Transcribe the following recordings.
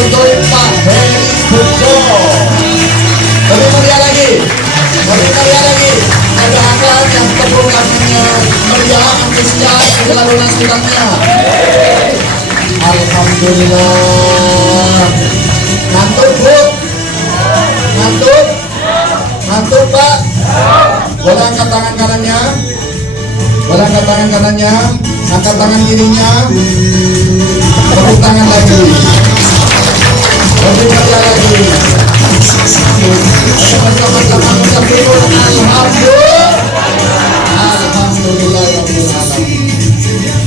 untuk Pak Heri Bejo. Lebih meriah lagi, lebih meriah lagi. Ada akhlak yang perlu namanya meriah, antusias adalah lunas hutangnya. Alhamdulillah. Ngantuk Bu? Ngantuk? Ngantuk Pak? Boleh angkat tangan kanannya? Boleh angkat tangan kanannya? Angkat tangan kirinya? Tepuk tangan lagi. Lebih meriah lagi. Bersama-sama ucap dulu. Alhamdulillah. Alhamdulillahirrahmanirrahim.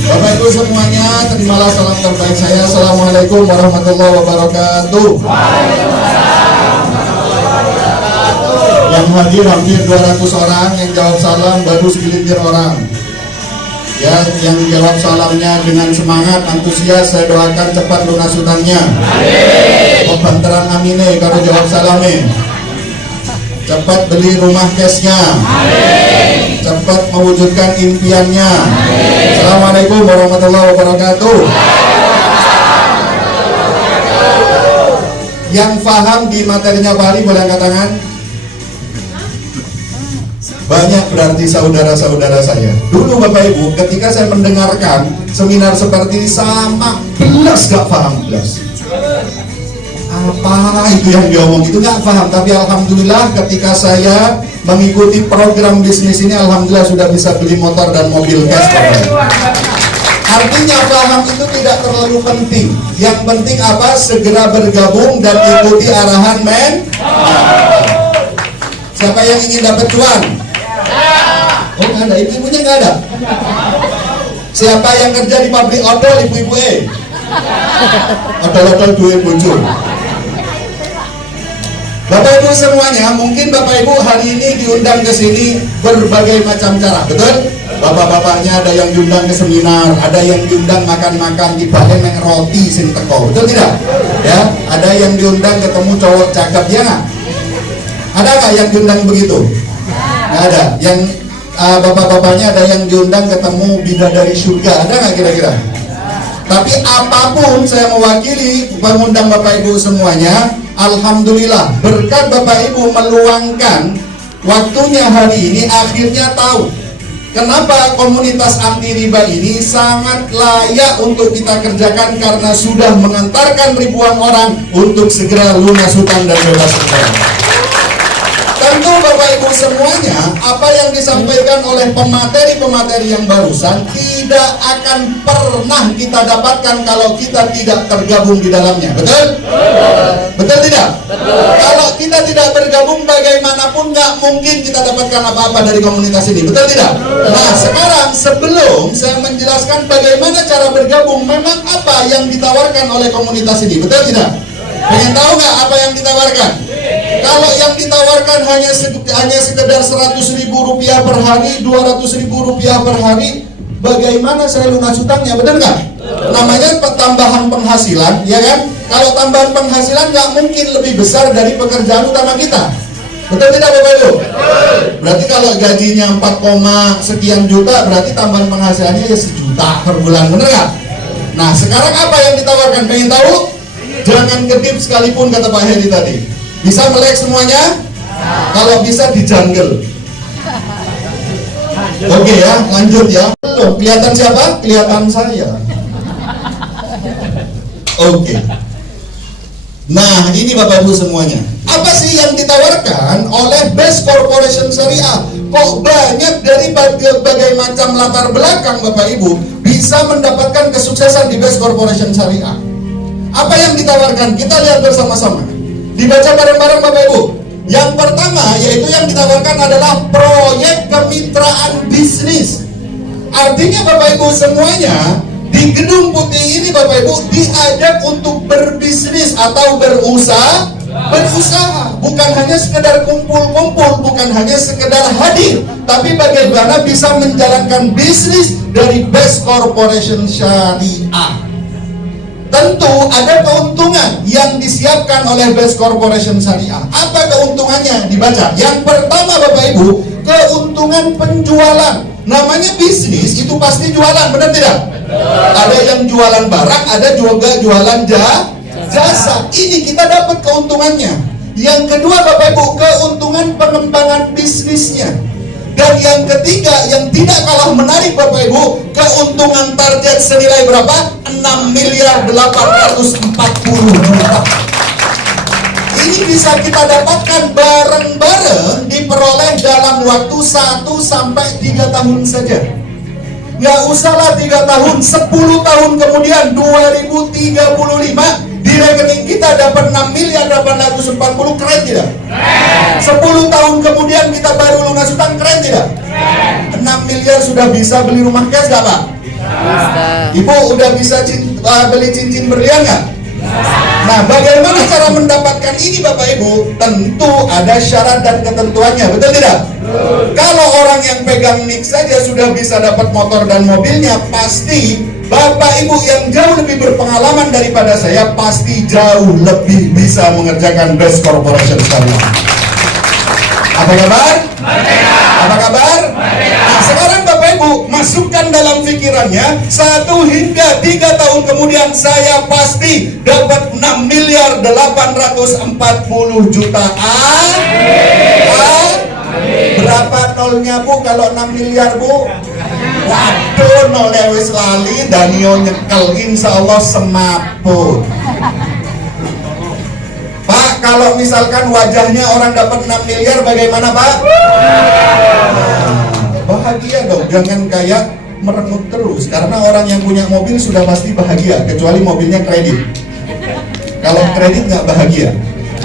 Bapak Ibu semuanya, terimalah salam terbaik saya. Assalamualaikum warahmatullahi wabarakatuh. Yang hadir hampir 200 orang, yang jawab salam baru segelintir orang. Ya, yang jawab salamnya dengan semangat, antusias, saya doakan cepat lunas hutangnya. Banteran amine kalau jawab salame. Cepat beli rumah cashnya. Cepat mewujudkan impiannya. Assalamualaikum warahmatullahi wabarakatuh. Yang paham di materinya Pak Hari boleh angkat tangan. Banyak berarti saudara-saudara saya. Dulu Bapak Ibu ketika saya mendengarkan seminar seperti ini sama belas gak paham belas. Apa itu yang diomong itu gak paham. Tapi alhamdulillah ketika saya mengikuti program bisnis ini, alhamdulillah sudah bisa beli motor dan mobil cash. Artinya paham itu tidak terlalu penting. Yang penting apa? Segera bergabung dan ikuti arahan Siapa yang ingin dapat cuan? Oh nggak ada, ibu-ibunya nggak ada. Siapa yang kerja di pabrik odol, ibu-ibu odol-odol duit muncul. Bapak Ibu semuanya, mungkin Bapak Ibu hari ini diundang ke sini berbagai macam cara, betul? Bapak-bapaknya ada yang diundang ke seminar, ada yang diundang makan-makan di balen yang roti sing teko, betul tidak? Ya, ada yang diundang ketemu cowok cakep, ya nggak? Ada nggak yang diundang begitu? Nggak ada. Yang bapak-bapaknya ada yang diundang ketemu bidadari surga, ada nggak kira-kira? Tapi apapun saya mewakili mengundang Bapak Ibu semuanya, alhamdulillah berkat Bapak Ibu meluangkan waktunya hari ini, akhirnya tahu kenapa komunitas anti riba ini sangat layak untuk kita kerjakan, karena sudah mengantarkan ribuan orang untuk segera lunas hutang dan bebas hutang. Tentu Bapak Ibu semuanya, apa yang disampaikan oleh pemateri-pemateri yang barusan tidak akan pernah kita dapatkan kalau kita tidak tergabung di dalamnya, betul? Betul tidak? Kalau kita tidak bergabung, bagaimanapun nggak mungkin kita dapatkan apa-apa dari komunitas ini, betul tidak? Nah sekarang sebelum saya menjelaskan bagaimana cara bergabung, memang apa yang ditawarkan oleh komunitas ini, betul tidak? Pengen tahu nggak apa yang ditawarkan? Kalau yang ditawarkan hanya sekedar 100.000 rupiah per hari, 200.000 rupiah per hari, bagaimana saya lunas hutangnya, benar nggak? Namanya tambahan penghasilan, ya kan? Kalau tambahan penghasilan nggak mungkin lebih besar dari pekerjaan utama kita, betul tidak Bapak Ibu? Berarti kalau gajinya 4, sekian juta, berarti tambahan penghasilannya ya 1 juta per bulan, benar nggak? Nah sekarang apa yang ditawarkan? Pengen tahu? Jangan kedip sekalipun, kata Pak Heri tadi. Bisa melek semuanya? Kalau bisa di jungle. Oke ya, lanjut ya. Loh, kelihatan siapa? Kelihatan saya. Oke. Nah, ini Bapak Ibu semuanya. Apa sih yang ditawarkan oleh Best Corporation Syariah? Kok banyak dari berbagai macam latar belakang Bapak Ibu bisa mendapatkan kesuksesan di Best Corporation Syariah? Apa yang ditawarkan? Kita lihat bersama-sama. Dibaca bareng-bareng Bapak Ibu. Yang pertama yaitu yang ditawarkan adalah proyek kemitraan bisnis. Artinya Bapak Ibu semuanya, di Gedung Putih ini Bapak Ibu diajak untuk berbisnis atau berusaha. Bukan hanya sekedar kumpul-kumpul, bukan hanya sekedar hadir, tapi bagaimana bisa menjalankan bisnis dari Best Corporation Syariah. Tentu ada keuntungan yang disiapkan oleh Best Corporation Syariah. Apa keuntungannya? Dibaca. Yang pertama Bapak Ibu, keuntungan penjualan. Namanya bisnis itu pasti jualan, benar tidak? Ada yang jualan barang, ada juga jualan jasa. jasa. Ini kita dapat keuntungannya. Yang kedua Bapak Ibu, keuntungan pengembangan bisnisnya. Dan yang ketiga, yang tidak kalah menarik Bapak Ibu, keuntungan target senilai berapa? 6.840.000.000. Ini bisa kita dapatkan bareng-bareng, diperoleh dalam waktu 1 sampai 3 tahun saja. Nggak usahlah 3 tahun, 10 tahun kemudian 2035 di rekening kita dapat 6.840.000.000, keren tidak? 10 tahun kemudian kita baru lunas utang, keren tidak? 6 miliar sudah bisa beli rumah cash gak Pak? Ibu udah bisa beli cincin berlian gak? Nah, bagaimana cara mendapatkan ini Bapak Ibu? Tentu ada syarat dan ketentuannya, betul tidak? Kalau orang yang pegang mic saja sudah bisa dapat motor dan mobilnya, pasti Bapak Ibu yang jauh lebih berpengalaman daripada saya pasti jauh lebih bisa mengerjakan Best Corporation sekalian. Apa kabar? Apa kabar? Nah, sekarang Bapak Ibu masukkan dalam pikirannya 1 hingga 3 tahun kemudian saya pasti dapat 6.840.000.000. Berapa nolnya Bu kalau 6 miliar Bu? Waduh, nolnya wis lali, Danio nyekel, insya Allah semaput. Pak, kalau misalkan wajahnya orang dapat 6 miliar bagaimana Pak? Bahagia dong, jangan kayak merengut terus. Karena orang yang punya mobil sudah pasti bahagia, kecuali mobilnya kredit. Kalau kredit nggak bahagia.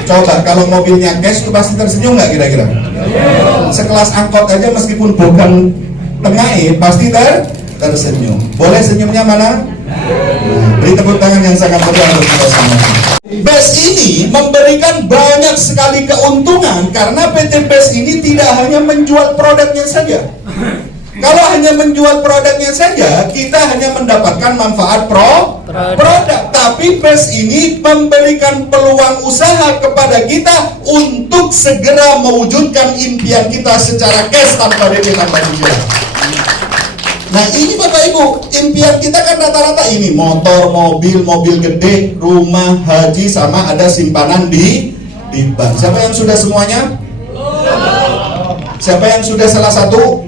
Coba kalau mobilnya cash itu pasti tersenyum nggak kira-kira? Sekelas angkot aja meskipun bukan tengah pasti tersenyum. Boleh senyumnya mana? Beri tepuk tangan yang sangat meriah untuk kita semua. BES ini memberikan banyak sekali keuntungan karena PT BES ini tidak hanya menjual produknya saja. Kalau hanya menjual produknya saja, kita hanya mendapatkan manfaat produk. Tapi BES ini memberikan peluang usaha kepada kita untuk segera mewujudkan impian kita secara cash tanpa DP tanpa cicilan. Nah ini Bapak Ibu, impian kita kan rata-rata ini motor, mobil gede, rumah, haji, sama ada simpanan di bank. Siapa yang sudah semuanya? Siapa yang sudah salah satu?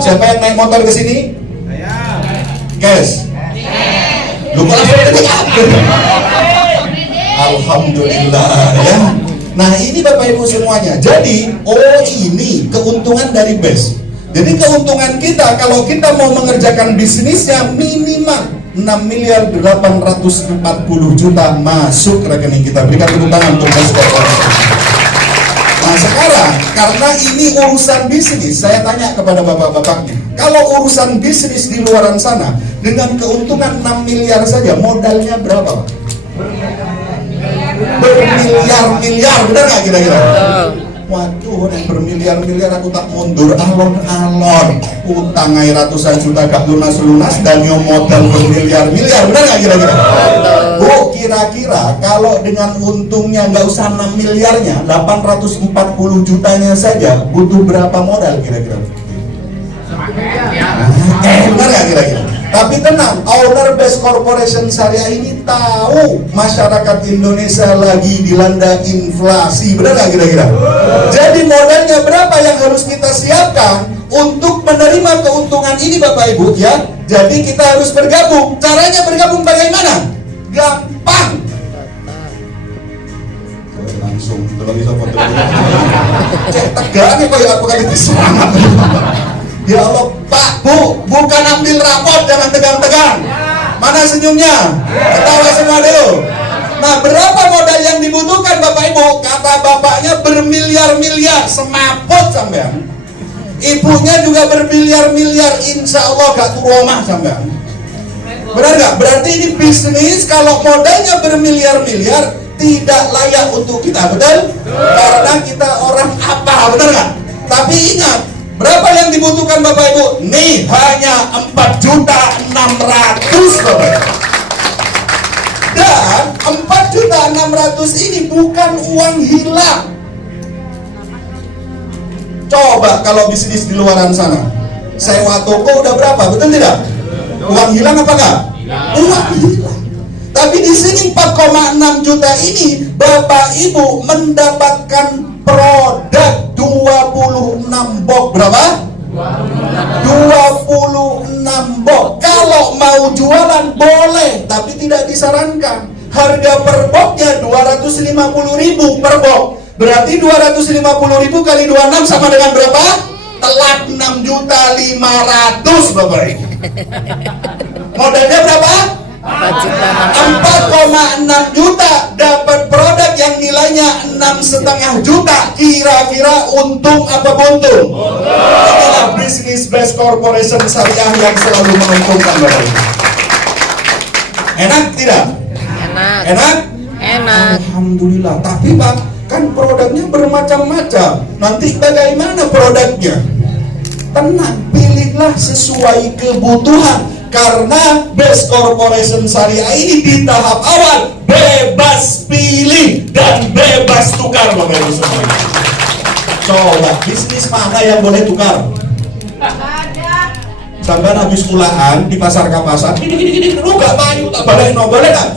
Siapa yang naik motor ke sini? Cash. Lupa Alhamdulillah ya. Nah ini Bapak Ibu semuanya. Jadi ini keuntungan dari BES. Jadi keuntungan kita kalau kita mau mengerjakan bisnisnya minimal 6.840.000.000 masuk ke rekening kita. Berikan tepuk tangan untuk BES Corporation. Nah sekarang karena ini urusan bisnis, saya tanya kepada bapak-bapaknya, kalau urusan bisnis di luaran sana dengan keuntungan 6 miliar saja modalnya berapa Pak? Bermiliar-miliar, benar nggak kira-kira? Waduh, yang bermiliar-miliar aku tak mundur alon-alon, utangai ratusan juta gak lunas-lunas dan yang modal bermiliar-miliar, benar nggak kira-kira? Bu, kira-kira kalau dengan untungnya nggak usah 6 miliarnya, 840 jutanya saja butuh berapa modal kira-kira? Benar nggak kira-kira? Tapi tenang, owner Best Corporation Syariah ini tahu masyarakat Indonesia lagi dilanda inflasi, benar nggak kira-kira? Jadi modalnya berapa yang harus kita siapkan untuk menerima keuntungan ini Bapak Ibu ya? Jadi kita harus bergabung. Caranya bergabung bagaimana? Gampang. Langsung kalau bisa foto. Cek tegangnya kayak aku kali disemangat. Ya Allah, Pak, Bu, bukan ambil rapot, jangan tegang-tegang. Mana senyumnya? Ketawa semua dulu. Nah, berapa modal yang dibutuhkan Bapak Ibu? Kata bapaknya bermiliar-miliar, semaput sampean. Ibunya juga bermiliar-miliar, insya Allah gak tuh rumah sampean. Benar gak? Berarti ini bisnis kalau modalnya bermiliar-miliar tidak layak untuk kita, betul? Karena kita orang apa, benar gak? Tapi ingat, berapa yang dibutuhkan Bapak Ibu? Nih hanya 4.600.000 Bapak Ibu. Dan 4.600.000 ini bukan uang hilang. Coba kalau bisnis di luaran sana, sewa toko udah berapa, betul tidak? Uang hilang apa enggak? Uang hilang. Tapi di sini 4,6 juta ini Bapak Ibu mendapatkan produk 26 box. Berapa? 26 box. Kalau mau jualan boleh, tapi tidak disarankan. Harga per boxnya 250.000 per box. Berarti 250.000 kali 26 sama dengan berapa? Telat 6.500.000 Bapak Ibu. Modalnya berapa? 4,6 juta dapat produk yang nilainya 6,5 juta. Kira-kira untung apa buntung? Inilah bisnis Best Corporation Syariah yang selalu menguntungkan Bapak Ibu. Enak tidak? Enak? Alhamdulillah. Tapi Pak, kan produknya bermacam-macam. Nanti bagaimana produknya? Tenang, pilihlah sesuai kebutuhan. Karena Best Corporation Syariah ini di tahap awal bebas pilih dan bebas tukar Bapak Ibu semua. Coba bisnis mana yang boleh tukar? Sampai habis kulaan di pasar Kapasan, gini, lu gak payu, tak balik no, boleh gak?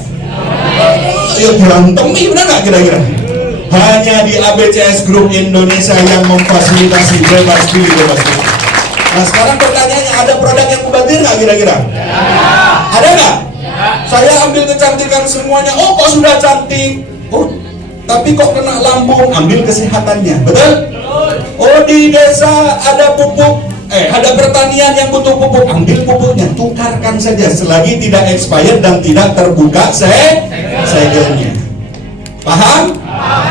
Ya dirantemi, benar gak kira-kira? Hanya di ABCS Group Indonesia yang memfasilitasi bebas pilih, bebas tukar. Nah sekarang pertanyaannya, ada produk yang mubazir nggak kira-kira? Ada nggak? Saya ambil kecantikan semuanya. Oh kok sudah cantik? Oh tapi kok kena lambung? Ambil kesehatannya, betul? Oh di desa ada pupuk, ada pertanian yang butuh pupuk. Ambil pupuknya, tukarkan saja selagi tidak expired dan tidak terbuka segelnya. Paham?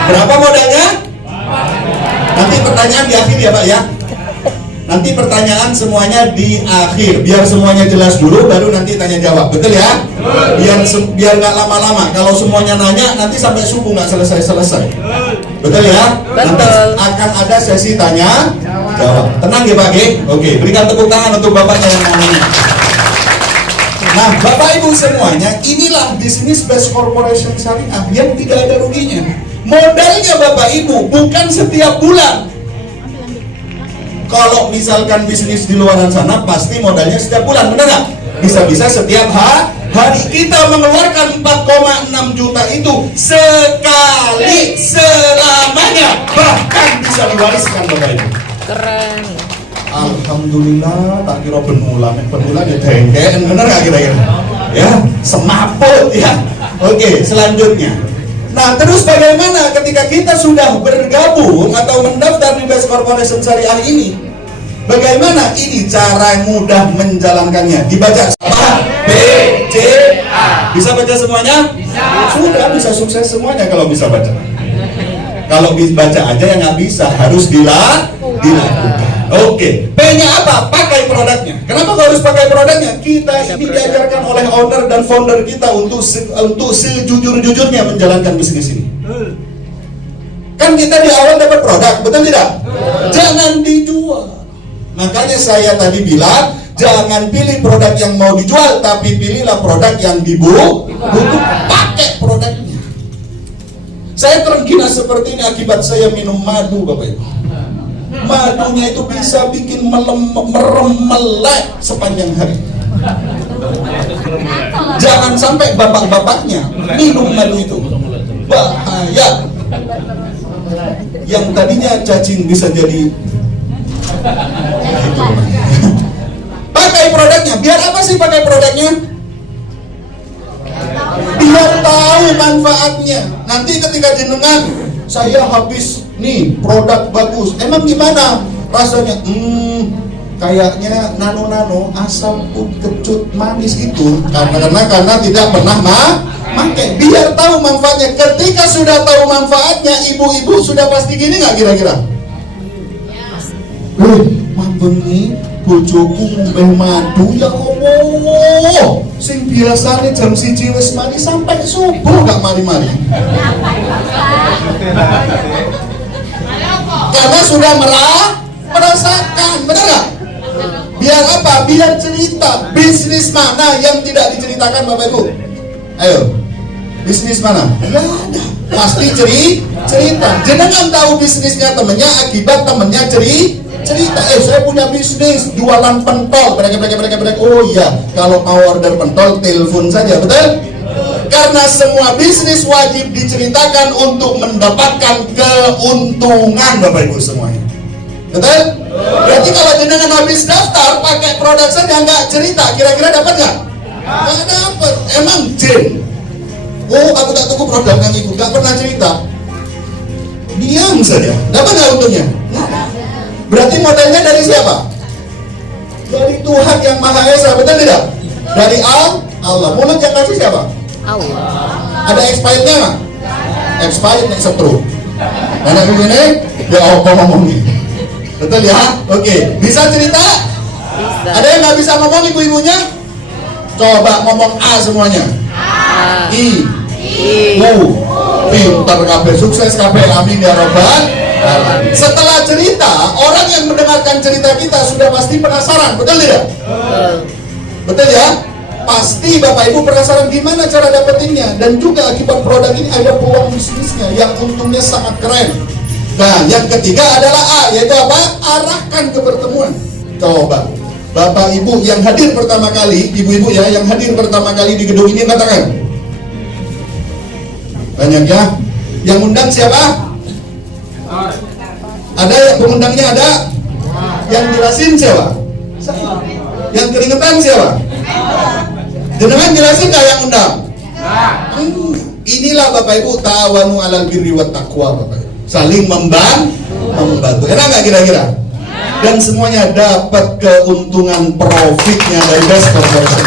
Berapa modalnya? Nanti pertanyaan di akhir ya Pak ya. Nanti pertanyaan semuanya di akhir, biar semuanya jelas dulu, baru nanti tanya jawab, betul ya? Biar nggak lama-lama. Kalau semuanya nanya, nanti sampai subuh nggak selesai. Betul ya? Nanti akan ada sesi tanya jawab. Tenang ya Pak G? Oke, berikan tepuk tangan untuk bapaknya yang mau nanya. Nah, Bapak Ibu semuanya, inilah bisnis Best Corporation Syariah yang tidak ada ruginya. Modalnya Bapak Ibu bukan setiap bulan. Kalau misalkan bisnis di luar sana pasti modalnya setiap bulan, benar nggak? Bisa-bisa setiap hari. Kita mengeluarkan 4,6 juta itu sekali selamanya, bahkan bisa diwariskan Bapak Ibu. Keren. Alhamdulillah, tak kira benulan ya dengken, benar nggak kira-kira? Ya, semaput ya. Oke, selanjutnya. Nah, terus bagaimana ketika kita sudah bergabung atau mendaftar di Best Corporation Syariah ini? Bagaimana ini cara mudah menjalankannya? Dibaca A, B, C, A. Bisa baca semuanya? Bisa. Sudah bisa sukses semuanya kalau bisa baca. Kalau baca aja yang nggak bisa, harus dilakukan. Oke, P-nya apa? Pakai produknya. Kenapa harus pakai produknya? Kita ini diajarkan oleh owner dan founder kita untuk sejujur-jujurnya menjalankan bisnis ini. Kan kita di awal dapat produk, betul tidak? Jangan dijual. Makanya saya tadi bilang, jangan pilih produk yang mau dijual, tapi pilihlah produk yang dibutuhkan. Pakai produknya. Saya tergila seperti ini akibat saya minum madu, Bapak Ibu. Madunya itu bisa bikin meremelek sepanjang hari. Jangan sampai bapak-bapaknya minum madu itu, bahaya. Yang tadinya cacing bisa jadi. Pakai produknya. Biar apa sih pakai produknya? Biar tahu manfaatnya. Nanti ketika jenengan, saya habis nih produk bagus, emang gimana rasanya? Kayaknya nano asam kecut manis itu karena tidak pernah pakai. Biar tahu manfaatnya. Ketika sudah tahu manfaatnya, ibu-ibu sudah pasti gini nggak kira-kira? Mambengi bojoku ngombe madu ya Allah. Sing biasane jam 1 wis mari sampai subuh gak mari-mari. Karena sudah merasakan, benar gak? Biar apa? Biar cerita. Bisnis mana yang tidak diceritakan Bapak Ibu? Ayo, bisnis mana? Nggak ada. Pasti cerita. Jenengan tahu bisnisnya temennya akibat temennya cerita. Saya punya bisnis jualan pentol. Mereka. Oh iya, kalau mau order pentol telepon saja, betul? Karena semua bisnis wajib diceritakan untuk mendapatkan keuntungan, Bapak Ibu semuanya. Betul? Berarti kalau jenengan habis daftar pakai produk saja nggak cerita, kira-kira dapat nggak? Nggak dapat. Emang Jen? Oh, aku tak tunggu produk yang ibu, nggak pernah cerita. Diam saja. Dapat nggak untungnya? Berarti modelnya dari siapa? Dari Tuhan yang Maha Esa, betul tidak? Dari Allah. Mulut yang kasih siapa? Allah. Ada expirednya nggak? Expired nih setru. Anak begini, ya apa ngomongnya? Betul ya? Oke. Bisa cerita? Bisa. Ada yang nggak bisa ngomong ibu-ibunya? Coba ngomong A semuanya. I. U. Pintar kabeh, sukses kabeh, amin ya robbal alamin. Setelah cerita, orang yang mendengarkan cerita kita sudah pasti penasaran, betul tidak? Betul ya? Pasti Bapak Ibu penasaran gimana cara dapetinnya, dan juga akibat produk ini ada peluang bisnisnya yang untungnya sangat keren. Nah, yang ketiga adalah A, yaitu apa? Arahkan ke pertemuan. Coba Bapak Ibu yang hadir pertama kali, ibu-ibu ya, yang hadir pertama kali di gedung ini katakan. Banyak ya. Yang undang siapa? Ada yang pengundangnya ada? Yang jelasin siapa? Yang keringetan siapa? Jenengan jelasin nggak yang undang? Inilah Bapak Ibu ta'awanu 'alal birri wat taqwa, Bapak Ibu. Saling membantu. Enak nggak kira-kira? Dan semuanya dapat keuntungan profitnya dari Best Corporation.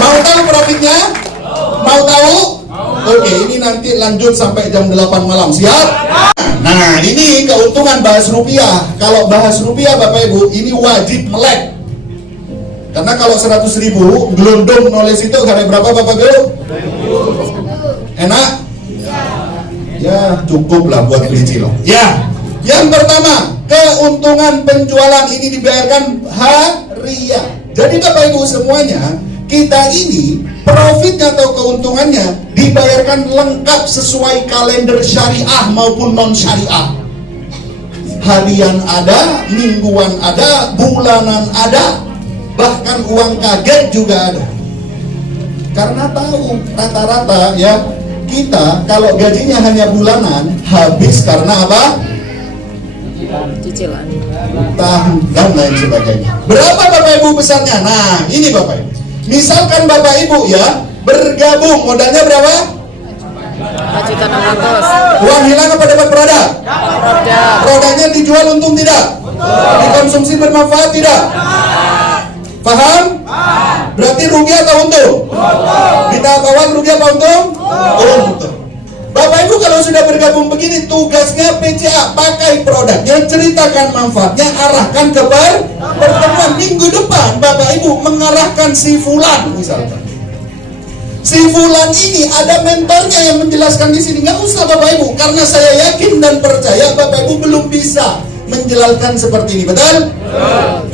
Mau tahu profitnya? Mau tahu? Oke, ini nanti lanjut sampai jam 8 malam. Siap? Nah, ini keuntungan bahas rupiah. Kalau bahas rupiah Bapak Ibu, ini wajib melek. Karena kalau 100.000 gelondong knowledge itu ada berapa Bapak Ibu? Enak? Ya, cukup lah buat beli cilok. Ya. Yang pertama, keuntungan penjualan ini dibayarkan harian. Jadi Bapak Ibu semuanya, kita ini profitnya atau keuntungannya dibayarkan lengkap sesuai kalender syariah maupun non syariah. Harian ada, mingguan ada, bulanan ada, bahkan uang kaget juga ada. Karena tahu rata-rata ya, kita kalau gajinya hanya bulanan habis karena apa? Cicilan. Utang dan lain sebagainya. Berapa Bapak Ibu besarnya? Nah, ini Bapak Ibu. Misalkan Bapak Ibu ya bergabung, modalnya berapa? 4.600.000. Uang hilang apa dapat produk? Produk. Produknya dijual untung tidak? Dikonsumsi bermanfaat tidak? Paham? Berarti rugi atau untung? Di tahap awal rugi apa untung? Untung. Bapak Ibu kalau sudah bergabung begini, tugasnya PCA pakai produknya, ceritakan manfaatnya, arahkan ke pertemuan. Minggu depan Bapak Ibu mengarahkan si Fulan misalkan. Si Fulan ini ada mentornya yang menjelaskan di sini. Nggak usah Bapak Ibu, karena saya yakin dan percaya Bapak Ibu belum bisa menjelaskan seperti ini, betul?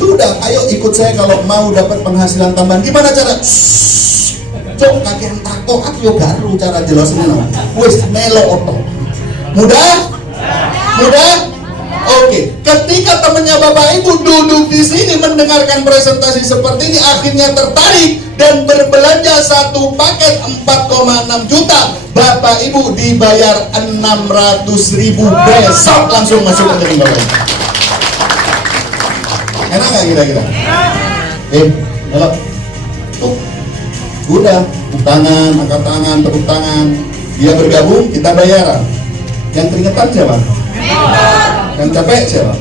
Sudah, ayo ikut saya kalau mau dapat penghasilan tambahan. Gimana cara? Cok kakean takok aku yo garu cara jelasin wis melo oto. Mudah? Oke. Ketika temannya Bapak Ibu duduk di sini mendengarkan presentasi seperti ini, akhirnya tertarik dan berbelanja satu paket 4,6 juta. Bapak Ibu dibayar 600.000 besok langsung masuk ke rekening Bapak Ibu. Enak nggak kira-kira? Enak. Tuh. Udah, tepuk tangan, angkat tangan, tepuk tangan. Dia bergabung, kita bayaran. Yang keringetan siapa? Yang capek siapa?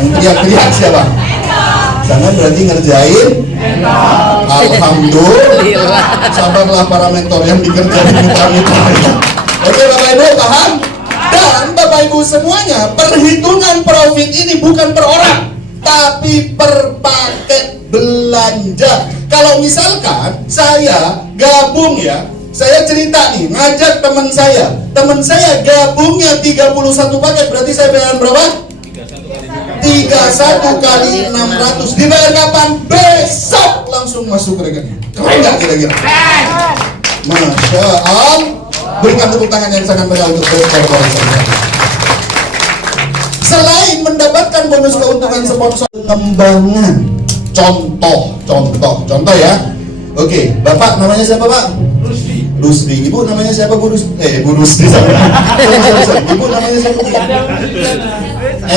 Yang teriak-teriak siapa? Jangan berarti ngerjain. Alhamdulillah. Sabarlah para mentor yang dikerjain kita. Oke Bapak Ibu paham? Dan Bapak Ibu semuanya, perhitungan profit ini bukan per orang, tapi per paket belanja. Kalau misalkan saya gabung ya, saya cerita nih, ngajak teman saya gabungnya 31 paket, berarti saya bayar berapa? 31 kali 600. Dibayar kapan? Besok langsung masuk rekening. Keren nggak kira-kira? Masya Allah. Berikan tepuk tangan yang sangat meriah untuk Best Corporation. Selain mendapatkan bonus keuntungan sponsor, pengembangan. Contoh ya. Oke, Bapak namanya siapa Pak? Rusdi. Ibu namanya siapa Bu Rusdi? Bu Rusdi sama. Ibu namanya siapa?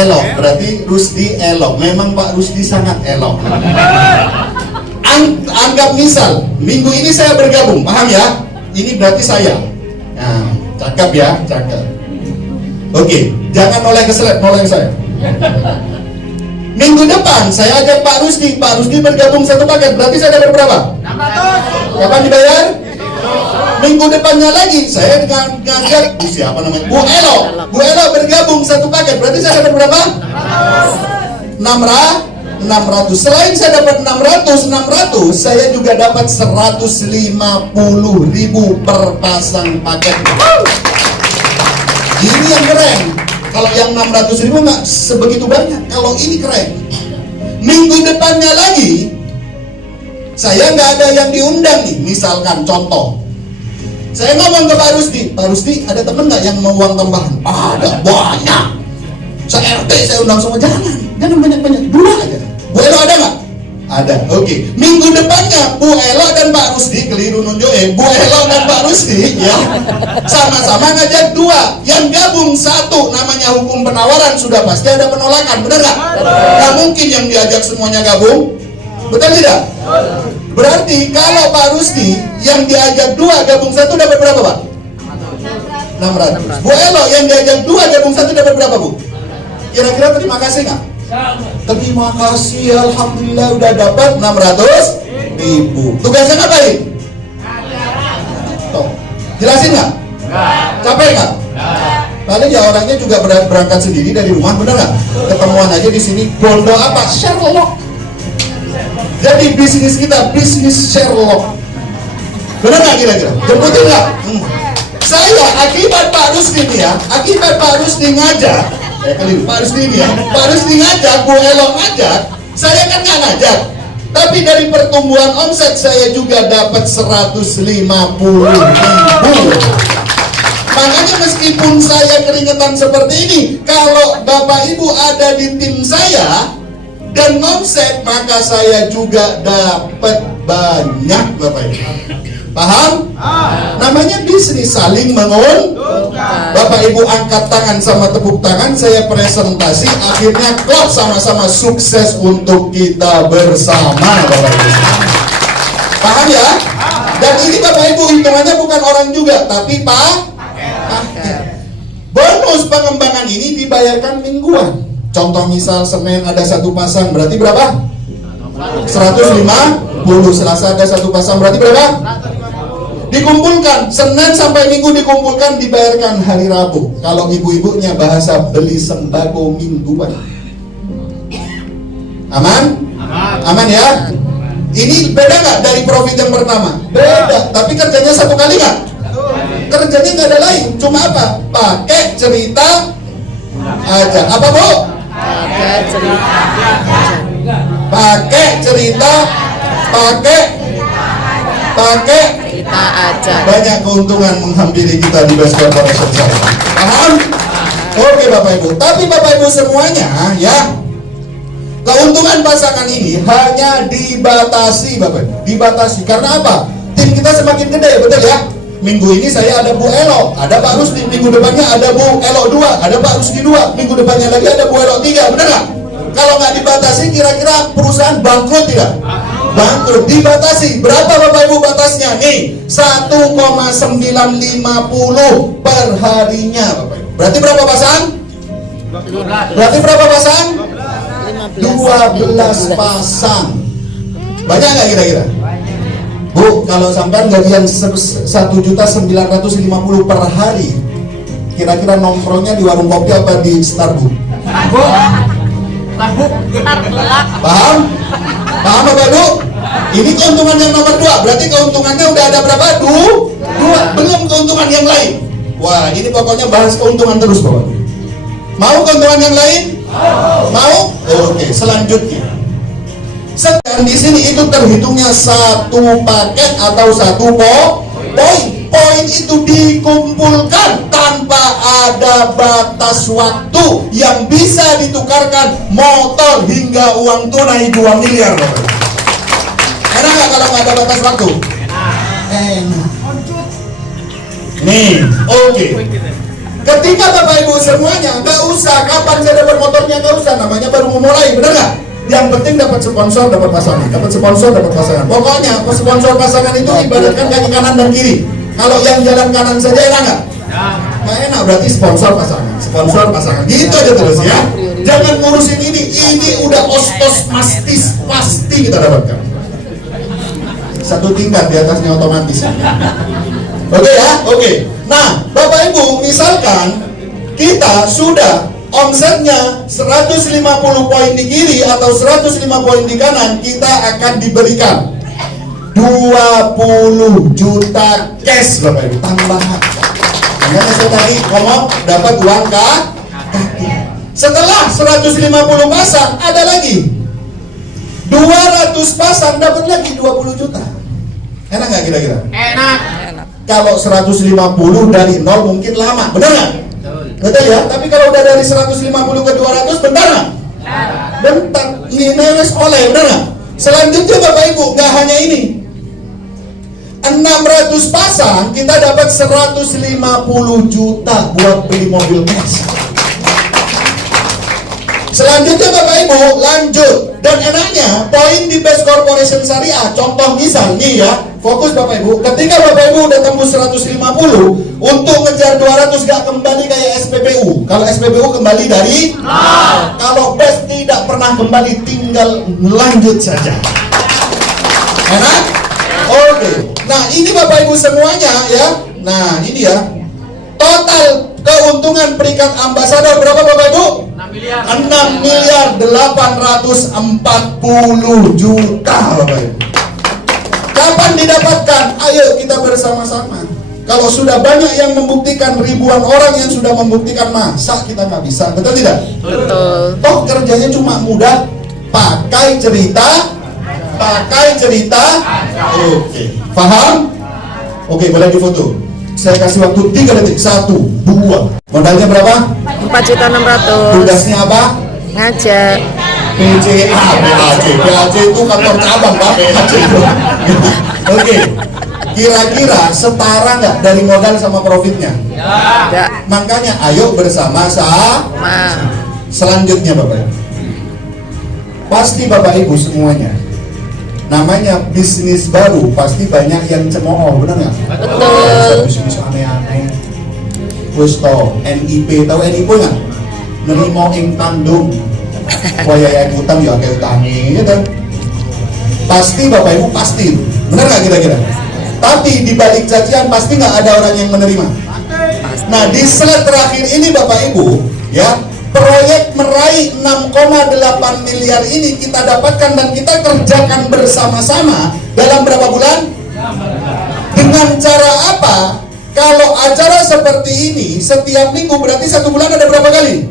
Elok. Berarti Rusdi elok. Memang Pak Rusdi sangat elok. Anggap misal minggu ini saya bergabung, paham ya? Ini berarti saya. Nah, cakep ya, cakep. Oke, jangan noleh ke slide, noleh ke saya. Minggu depan saya ajak Pak Rusdi bergabung satu paket, berarti saya dapat berapa? 600. Kapan dibayar? Minggu depannya lagi saya ngajak siapa namanya? Bu Elo bergabung satu paket, berarti saya dapat berapa? 600. Selain saya dapat 600, saya juga dapat 150.000 per pasang paket. Ini yang keren. Kalau yang 600.000 nggak sebegitu banyak. Kalau ini keren. Minggu depannya lagi, saya nggak ada yang diundang nih. Misalkan contoh, saya ngomong ke Pak Rusdi, ada temen nggak yang mau uang tambahan? Ada, banyak. Se-RT saya undang semua. Jangan banyak-banyak, 2 aja. Bu Elo ada nggak? Ada, oke. Minggu depannya Bu Elo dan Pak Rusdi, keliru nunjuk Bu Elo dan Pak Rusdi ya, sama-sama ngajak 2. Yang gabung 1, namanya hukum penawaran, sudah pasti ada penolakan, benar nggak? Nggak mungkin yang diajak semuanya gabung, betul tidak? Berarti kalau Pak Rusdi yang diajak 2 gabung 1 dapat berapa Pak? 600. Bu Elo yang diajak 2 gabung 1 dapat berapa Bu? Kira-kira terima kasih nggak? Terima kasih, alhamdulillah udah dapat 600.000. Tugasnya ngapain? Tuh, jelasin nggak? Capek nggak? Paling ya orangnya juga berangkat sendiri dari rumah, bener nggak? Ketemuan aja di sini, bondo apa? Sherlock. Jadi bisnis kita bisnis Sherlock. Bener nggak kira-kira? Jemputin nggak? Saya akibat Pak Rusdi nih ya, akibat Pak Rusdi ngajak. Pak Rusdi ngajak, Bu Elo ngajak, saya kan nggak ngajak, tapi dari pertumbuhan omset saya juga dapat 150.000. Makanya meskipun saya keringetan seperti ini, kalau Bapak Ibu ada di tim saya dan omset, maka saya juga dapat banyak Bapak Ibu. Paham? Namanya bisnis saling menguntungkan. Bapak Ibu angkat tangan sama tepuk tangan, saya presentasi, akhirnya klop sama-sama sukses untuk kita bersama Bapak Ibu. Paham ya? Dan ini Bapak Ibu hitungannya bukan orang juga, tapi paket. Bonus pengembangan ini dibayarkan mingguan. Contoh misal Senin ada 1 pasang, berarti berapa? 150. Selasa ada 1 pasang, berarti berapa? Dikumpulkan, Senin sampai Minggu dikumpulkan, dibayarkan hari Rabu. Kalau ibu-ibunya bahasa beli sembako mingguan. Aman? Aman ya? Ini beda nggak dari profit yang pertama? Beda, tapi kerjanya 1 kali nggak? Kerjanya nggak ada lain, cuma apa? Pakai cerita aja. Apa Bu? Pakai cerita aja. Pakai cerita, pakai Cerita aja. banyak keuntungan menghampiri kita di Best Corporation saya. Paham? Oke Bapak Ibu. Tapi Bapak Ibu semuanya ya, keuntungan pasangan ini hanya dibatasi Bapak Ibu. Dibatasi karena apa? Tim kita semakin gede, betul ya? Minggu ini saya ada Bu Elo, ada Pak Rusdi. Minggu depannya ada Bu Elo 2, ada Pak Rusdi 2. Minggu depannya lagi ada Bu Elo 3, benar nggak? Kalau nggak dibatasi, kira-kira perusahaan bangkrut tidak? Bangkrut. Dibatasi. Berapa Bapak Ibu batasnya? Nih, 1,950 per harinya Bapak Ibu. Berarti berapa pasang? 12. Berarti berapa pasang? 15. 12 pasang. Banyak nggak kira-kira? Bu, kalau sampai gajian 1.950.000 per hari, kira-kira nongkrongnya di warung kopi apa di Starbucks? Paham? Paham Bapak Ibu? Ini keuntungan yang nomor 2. Berarti keuntungannya udah ada berapa? 2. Belum keuntungan yang lain. Wah, ini pokoknya bahas keuntungan terus Bapak. Mau keuntungan yang lain? Mau? Oke, selanjutnya. Sedang di sini itu terhitungnya 1 paket atau 1 poin. Poin itu dikumpulkan tanpa ada batas waktu, yang bisa ditukarkan motor hingga uang tunai 2 miliar. Enak nggak kalau nggak ada batas waktu? Enak. Nih, oke. Ketika Bapak Ibu semuanya, nggak usah kapan saya dapat motornya, nggak usah, namanya baru memulai, benar nggak? Yang penting dapat sponsor, dapat pasangan, dapat sponsor, dapat pasangan. Pokoknya sponsor pasangan itu ibaratkan kaki kanan dan kiri. Kalau yang jalan kanan saja enak nggak? Nggak enak, berarti sponsor pasangan, gitu aja terus ya. Jangan ngurusin ini udah ostos mastis pasti kita dapatkan. Satu tingkat di atasnya otomatis. Oke ya, oke. Nah, Bapak Ibu, misalkan kita sudah omsetnya 150 poin di kiri atau 105 poin di kanan, kita akan diberikan 20 juta cash Bapak Ibu, tambahan. Makanya saya tadi ngomong dapat uang kaki. Setelah 150 pasang ada lagi 200 pasang, dapat lagi 20 juta. Enak nggak kira-kira? Enak. Kalau 150 dari 0 mungkin lama, benar nggak? Betul ya? Tapi kalau udah dari 150 ke 200 bentar nggak? Bentar, nilai oleh, benar nggak? Selanjutnya Bapak Ibu, nggak hanya ini, 600 pasang kita dapat 150 juta buat beli mobil cash. Selanjutnya Bapak Ibu lanjut, dan enaknya poin di Best Corporation Syariah, contoh misal nih ya, fokus Bapak Ibu, ketika Bapak Ibu udah tembus 150 untuk ngejar 200 gak kembali kayak SPBU. Kalau SPBU kembali dari kalau Best tidak pernah kembali, tinggal lanjut saja. Enak? Oke. Nah ini Bapak Ibu semuanya ya. Nah ini ya, total keuntungan peringkat ambasador berapa Bapak Ibu? 6 miliar 840 juta Bapak Ibu. Kapan didapatkan? Ayo kita bersama-sama. Kalau sudah banyak yang membuktikan, ribuan orang yang sudah membuktikan, masa kita nggak bisa? Betul tidak? Betul. Toh kerjanya cuma mudah, pakai cerita. Oke, paham? Oke, boleh difoto. Saya kasih waktu 3 detik. 1, 2. Modalnya berapa? 4.600.000. Tugasnya apa? Ngajak. PCA, PAC itu kantor cabang Pak. PAC itu. Oke. Kira-kira setara nggak dari modal sama profitnya? Enggak. Makanya ayo bersama-sama. Selanjutnya Bapak Ibu, pasti Bapak Ibu semuanya, namanya bisnis baru pasti banyak yang cemooh, benar nggak? Betul. Bisnis aneh-aneh. Wis to, NIP, tahu NIP nggak? Nerimo ing tandung. Kaya yang utang ya kayak utangi, gitu. Pasti Bapak Ibu pasti, benar nggak kira-kira? Tapi di balik cacian pasti nggak ada orang yang menerima. Nah di slide terakhir ini Bapak Ibu, ya, proyek meraih 6,8 miliar ini kita dapatkan dan kita kerjakan bersama-sama dalam berapa bulan? Dengan cara apa? Kalau acara seperti ini setiap minggu berarti 1 bulan ada berapa kali?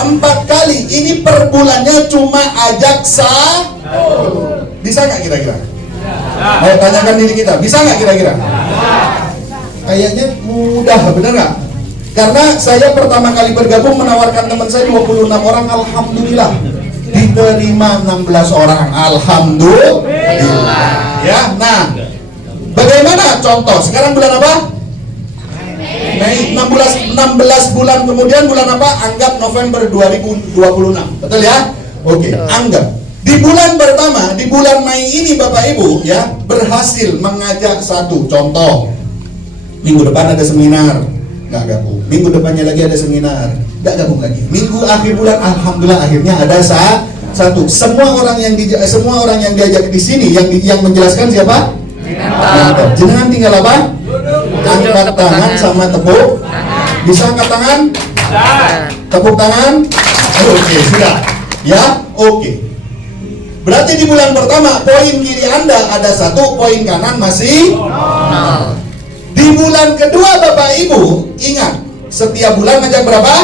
4 kali. Ini per bulannya cuma ajak bisa nggak kira-kira? Mau tanyakan diri kita, bisa nggak kira-kira? Kayaknya mudah, bener nggak? Karena saya pertama kali bergabung menawarkan teman saya 26 orang, alhamdulillah diterima 16 orang, alhamdulillah. Ya, nah, bagaimana contoh? Sekarang bulan apa? Mei. 16 bulan kemudian bulan apa? Anggap November 2026, betul ya? Oke, anggap. Di bulan pertama, di bulan Mei ini Bapak Ibu ya, berhasil mengajak satu contoh. Minggu depan ada seminar, nggak gabung. Minggu depannya lagi ada seminar, nggak gabung lagi. Minggu akhir bulan, alhamdulillah akhirnya ada satu. Semua orang yang diajak di sini, yang menjelaskan siapa? Mentor. Jenengan tinggal apa? Angkat tangan sama tepuk. Bisa angkat tangan? Tepuk tangan? Oke, sudah. Ya, oke. Berarti di bulan pertama poin kiri Anda ada 1, poin kanan masih 0. Di bulan kedua Bapak Ibu ingat, setiap bulan ngajak berapa?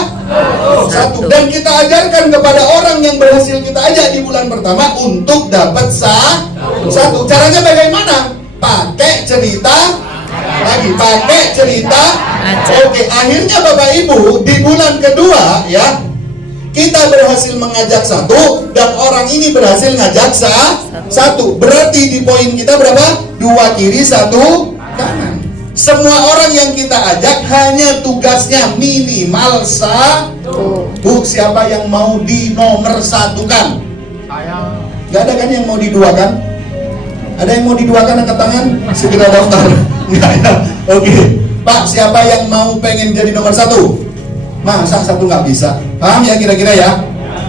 1. Dan kita ajarkan kepada orang yang berhasil kita ajak di bulan pertama untuk dapat 1. Caranya bagaimana? Pakai cerita lagi, pakai cerita. Oke, akhirnya Bapak Ibu di bulan kedua ya, Kita berhasil mengajak satu dan orang ini berhasil ngajak satu. Berarti di poin kita berapa? 2 kiri 1 kanan. Semua orang yang kita ajak hanya tugasnya minimal 1. Siapa yang mau di nomor 1-kan? Gak ada kan yang mau diduakan? Ada yang mau diduakan angkat tangan? Segera daftar. Enggak ya? Oke. Pak, siapa yang mau pengen jadi nomor 1? Masa 1 nggak bisa? Paham ya kira-kira ya?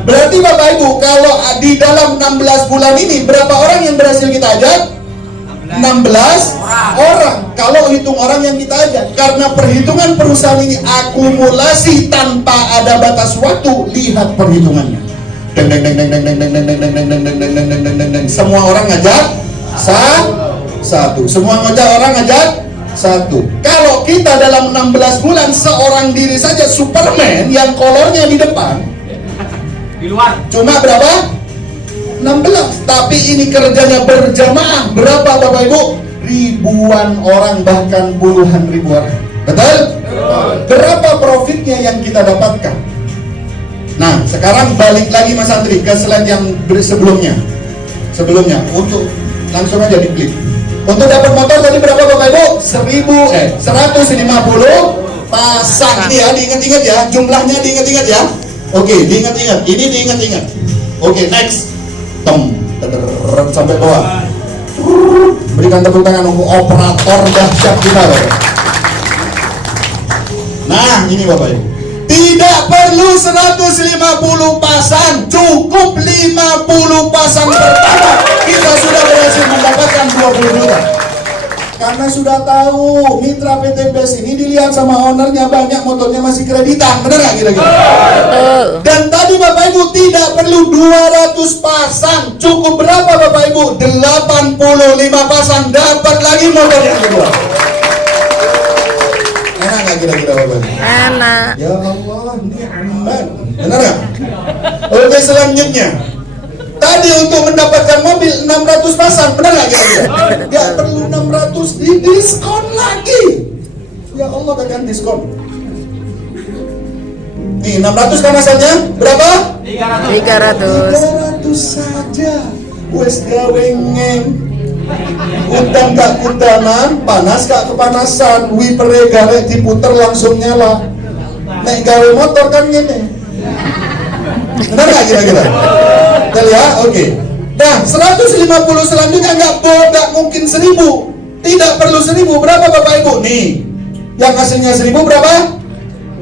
Berarti Bapak Ibu, kalau di dalam 16 bulan ini berapa orang yang berhasil kita ajak? 16 orang. Kalau hitung orang yang kita ajak, karena perhitungan perusahaan ini akumulasi tanpa ada batas waktu, lihat perhitungannya. Semua orang ngajak satu. Semua orang ngajak satu. Kalau kita dalam 16 bulan seorang diri saja Superman yang kolornya di depan, di luar cuma berapa? 16. Tapi ini kerjanya berjamaah. Berapa Bapak Ibu? Ribuan orang, bahkan puluhan ribu orang. Betul? Berapa profitnya yang kita dapatkan? Nah, sekarang balik lagi Mas Andri ke slide yang sebelumnya. Untuk langsung aja diklik. Untuk dapat motor tadi berapa Bapak Ibu? 150 pasang. Ini ya, diingat-ingat ya. Jumlahnya diingat-ingat ya. Oke, diingat-ingat. Ini diingat-ingat. Oke, next. Sampai bawah. Berikan tepuk tangan untuk operator dahsyat kita, Bapak. Nah, ini Bapak Ibu. Tidak perlu 150 pasang, cukup 50 pasang pertama. Kita sudah berhasil mendapatkan 20 juta. Karena sudah tahu mitra PT BES ini dilihat sama ownernya banyak motornya masih kreditan, benar nggak kira-kira? Dan tadi Bapak Ibu tidak perlu 200 pasang, cukup berapa Bapak Ibu? 85 pasang, dapat lagi motor yang kedua. Enak nggak kira-kira Bapak Ibu? Enak. Ya Allah, nikmat. Benar nggak? Oke, selanjutnya. Tadi untuk mendapatkan mobil 600 pasang, benar nggak kira-kira? Nggak perlu 600, di diskon lagi. Ya Allah, tekan diskon. Nih 600 kemasannya berapa? 300. 300 saja. Wes gawe ngeng. Udang gak kudanan, panas gak kepanasan. Wipere galek diputer langsung nyala. Nek gawe motor kan gini. Benar gak kira-kira? Kita lihat, oke. Nah, 150 selanjutnya nggak mungkin 1000. Tidak perlu 1000. Berapa Bapak Ibu? Nih, yang hasilnya 1000 berapa?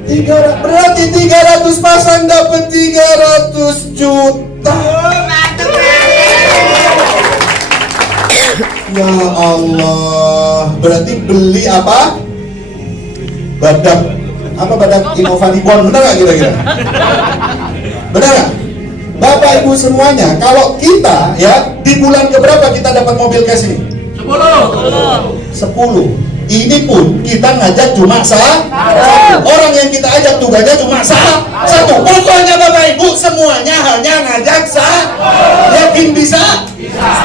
300. Berarti 300 pasang dapat 300 juta. Ya Allah. Berarti beli apa? Badak Inovani Bond. Benar nggak kira-kira? Benar nggak? Bapak Ibu semuanya, kalau kita ya di bulan keberapa kita dapat mobil cash ini? 10. Ini pun kita ngajak cuma satu. Orang yang kita ajak tugasnya cuma satu. Pokoknya Bapak Ibu semuanya hanya ngajak satu. Yakin bisa?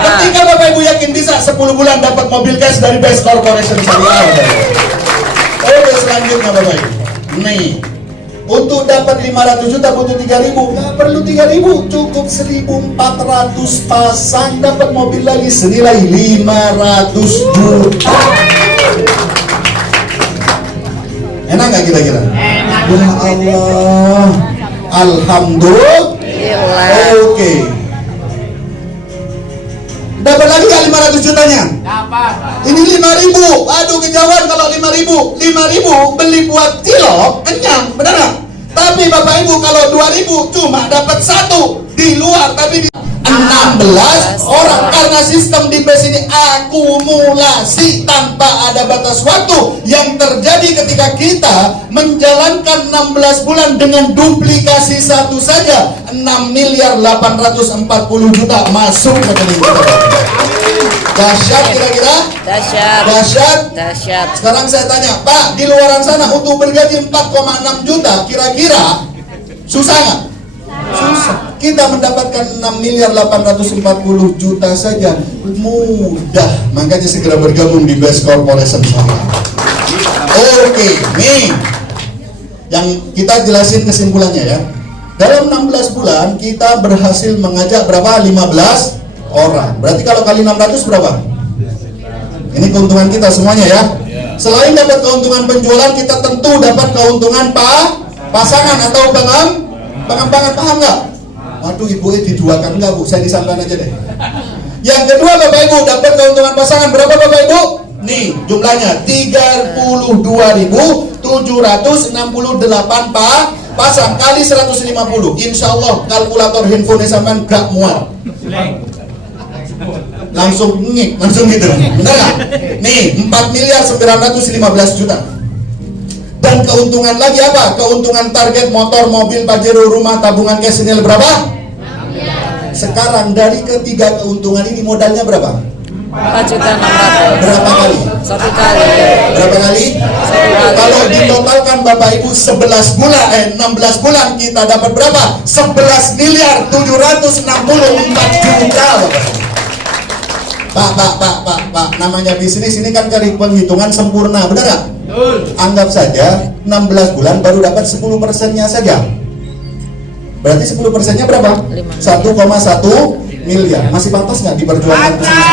Ketika Bapak Ibu yakin bisa, 10 bulan dapat mobil cash dari Best Corporation Syariah. Oke, selanjutnya Bapak Ibu. Nih, untuk dapat 500 juta butuh 3.000. Nggak perlu 3.000, cukup 1.400 pasang dapat mobil lagi senilai 500 juta. Enak nggak kira-kira? Ya Allah, alhamdulillah. Oke. Dapat lagi nggak 500 jutanya? dapat. Ini 5.000. Aduh, kejauhan kalau 5.000. 5.000 beli buat cilok kenyang, benar nggak? Tapi Bapak Ibu kalau 2.000 cuma dapat 1 di luar, tapi di 16 orang. Karena sistem di BES ini akumulasi tanpa ada batas waktu. Yang terjadi ketika kita menjalankan 16 bulan dengan duplikasi satu saja, 6.840 juta masuk ke rekening kita. Dahsyat kira-kira? Dahsyat. Sekarang saya tanya, Pak, di luaran sana untuk bergaji 4,6 juta kira-kira susah nggak? Susah. Kita mendapatkan 6.840 juta saja mudah. Makanya segera bergabung di Best Corporation Syariah. Oke, nih yang kita jelasin kesimpulannya ya. Dalam 16 bulan kita berhasil mengajak berapa? 15 orang. Berarti kalau kali 600 berapa? Ini keuntungan kita semuanya ya. Selain dapat keuntungan penjualan, kita tentu dapat keuntungan pasangan atau pengembangan, paham nggak? Waduh, ibu diduakan nggak bu? Saya disangkan aja deh. Yang kedua Bapak Ibu, dapat keuntungan pasangan berapa Bapak Ibu? Nih jumlahnya 32.768 pasang kali 150. Insya Allah kalkulator handphone sampean gak muat. Langsung ngik, langsung gitu. Benar gak? Nih 4.915 juta. Dan keuntungan lagi apa? Keuntungan target motor, mobil, pajero, rumah, tabungan cash senilai berapa? Sekarang dari ketiga keuntungan ini modalnya berapa? 4.600.000. Berapa kali? 1 kali. Berapa kali? Kalau ditotalkan Bapak Ibu 16 bulan kita dapat berapa? 11.764 juta. Pak, namanya bisnis ini kan dari penghitungan sempurna, benar nggak? Anggap saja 16 bulan baru dapat 10%-nya saja. Berarti 10%-nya berapa? 1,1 miliar. Masih pantas nggak diperjuangkan bisnis?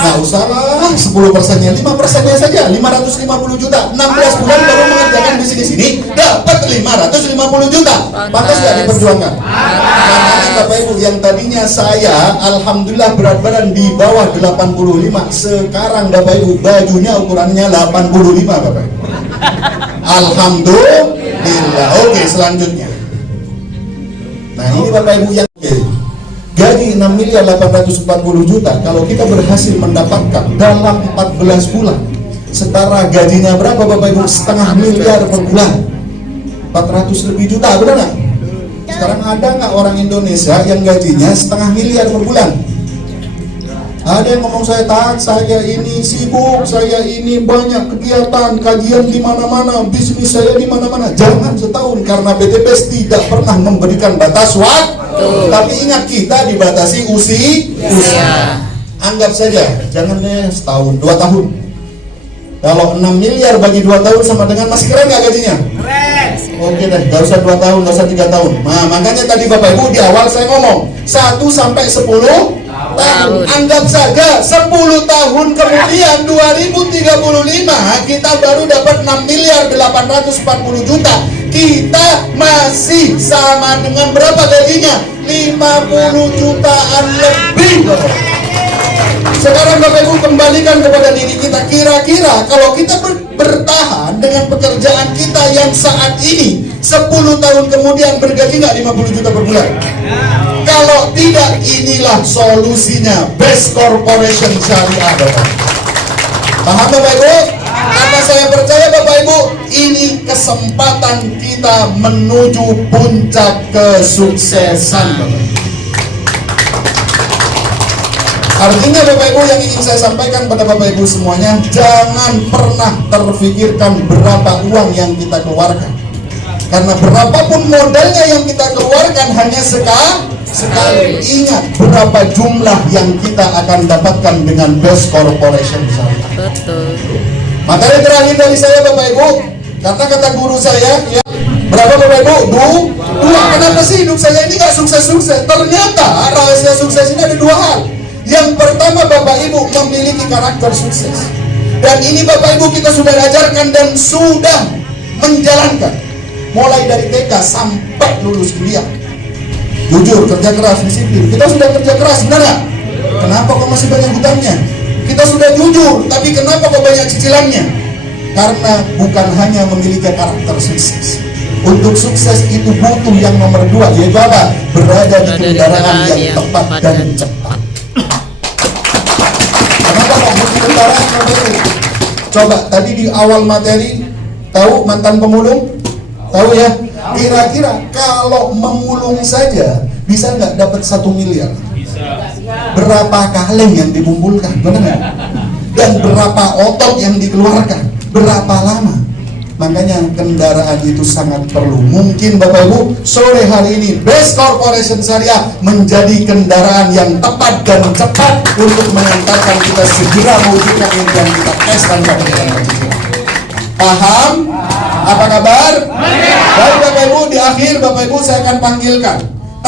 Nggak usah lah, 10%-nya, 5%-nya saja 550 juta. 16 bulan baru mengerjakan bisnis ini dapat 550 juta. Pantas nggak diperjuangkan? Makanya Bapak Ibu, yang tadinya saya alhamdulillah berat badan di bawah 85, sekarang Bapak Ibu bajunya ukurannya 85 Bapak Ibu. Alhamdulillah. Oke, selanjutnya. Nah ini Bapak Ibu yang gaji 6.840 juta, kalau kita berhasil mendapatkan dalam 14 bulan, setara gajinya berapa Bapak Ibu? Setengah miliar per bulan, 400 lebih juta, benar nggak? Sekarang ada nggak orang Indonesia yang gajinya setengah miliar per bulan? Ada yang ngomong saya ini sibuk, saya ini banyak kegiatan, kajian di mana-mana, bisnis saya di mana-mana. Jangan setahun, karena BTPS tidak pernah memberikan batas waktu. Tapi ingat, kita dibatasi usia. Anggap saja, jangan deh setahun, 2 tahun. Kalau 6 miliar bagi 2 tahun sama dengan, masih keren nggak gajinya? Keren. Oke deh, nggak usah 2 tahun, nggak usah 3 tahun. Nah, makanya tadi Bapak Ibu di awal saya ngomong 1 sampai 10 tahun. Anggap saja 10 tahun kemudian 2035 kita baru dapat 6.840 juta. Kita masih sama dengan berapa gajinya? 50 jutaan lebih. Sekarang Bapak Ibu kembalikan kepada diri kita, kira-kira kalau kita bertahan dengan pekerjaan kita yang saat ini 10 tahun kemudian bergaji nggak 50 juta per bulan? Kalau tidak, inilah solusinya Best Corporation Syariah Bapak. Paham Bapak Ibu? Karena saya percaya Bapak Ibu, ini kesempatan kita menuju puncak kesuksesan Bapak. Artinya Bapak Ibu, yang ingin saya sampaikan pada Bapak Ibu semuanya, jangan pernah terfikirkan berapa uang yang kita keluarkan. Karena berapapun modalnya yang kita keluarkan hanya sekali. Ingat berapa jumlah yang kita akan dapatkan dengan Best Corporation Syariah. Betul. Materi terakhir dari saya Bapak Ibu, karena kata guru saya ya, berapa Bapak Ibu? Dua. Kenapa sih hidup saya ini gak sukses-sukses? Ternyata rahasia sukses ini ada 2 hal. Yang pertama Bapak Ibu memiliki karakter sukses. Dan ini Bapak Ibu kita sudah ajarkan dan sudah menjalankan. Mulai dari TK sampai lulus kuliah. Jujur, kerja keras, disiplin. Kita sudah kerja keras, benar gak? Kenapa kok masih banyak hutangnya? Kita sudah jujur, tapi kenapa kok banyak cicilannya? Karena bukan hanya memiliki karakter sukses. Untuk sukses itu butuh yang nomor 2, yaitu apa? Berada di kendaraan yang tepat dan cepat. Kenapa kok butuh kendaraan Bapak Ibu? Coba tadi di awal materi, tahu mantan pemulung? Tahu ya? Kira-kira kalau memulung saja bisa nggak dapat 1 miliar? Bisa. Berapa kaleng yang dikumpulkan, benar nggak? Dan berapa otot yang dikeluarkan? Berapa lama? Makanya kendaraan itu sangat perlu. Mungkin Bapak Ibu sore hari ini Best Corporation Syariah menjadi kendaraan yang tepat dan cepat untuk mengantarkan kita segera mewujudkan impian kita tes tanpa cicilan. Paham? Apa kabar? Baik Bapak Ibu, di akhir Bapak Ibu saya akan panggilkan